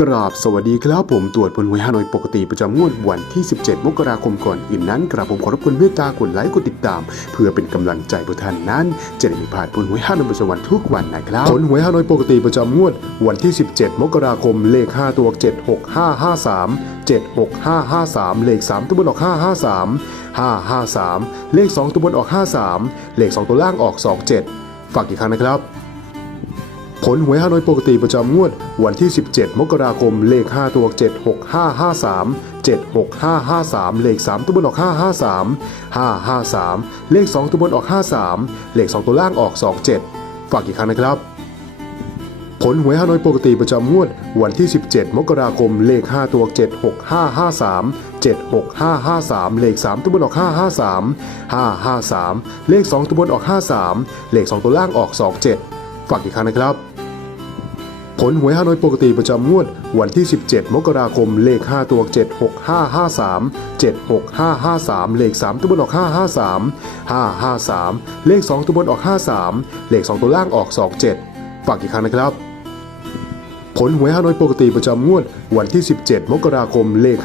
กราบสวัสดีครับผมตรวจผลหวยฮานอยปกติประจำงวดวันที่ 17 มกราคมก่อนอื่นนั้นกราบผมขอรบกวนเมตตากดไลค์กดติดตาม เพื่อเป็นกำลังใจผู้ท่านนั้น จะได้ไม่พลาดผลหวยฮานอยประจำวันทุกวันนะครับผลหวยฮานอยปกติประจำงวดวันที่ 17 มกราคมเลข 5 ตัว 76553 76553 เลข 3 ตัวบนออก 553 553 เลข 2 ตัวบนออก 53 เลข 2 ตัวล่างออก 27 ฝากอีกครั้งนะครับ ผลหวยฮานอยปกติประจำงวด วันที่ 17 มกราคม เลข 5 ตัว 76553 76553 เลข 3 ตัวบนออก 553 553 เลข 2 ตัวบนออก 53 เลข 2 ตัวล่างออก 27 ฝากอีกครั้งนะครับ ผลหวยฮานอยปกติประจำงวด วันที่ 17 มกราคม เลข 5 ตัว 76553 76553 เลข 3 ตัวบนออก 553 553 เลข 2 ตัวบนออก 53 เลข 2 ตัวล่างออก 27 ฝากอีกครั้งนะครับ ผลหวยฮานอยปกติประจำงวด วันที่ 17 มกราคม เลข 5 ตัว 76553 76553 เลข 3 ตัวบนออก 553 553 เลข 2 ตัวบนออก 53 เลข 2 ตัวล่างออก 27 ฝากอีกครั้งนะครับ ผลหวยฮานอยปกติประจำงวด วันที่ 17 มกราคม เลข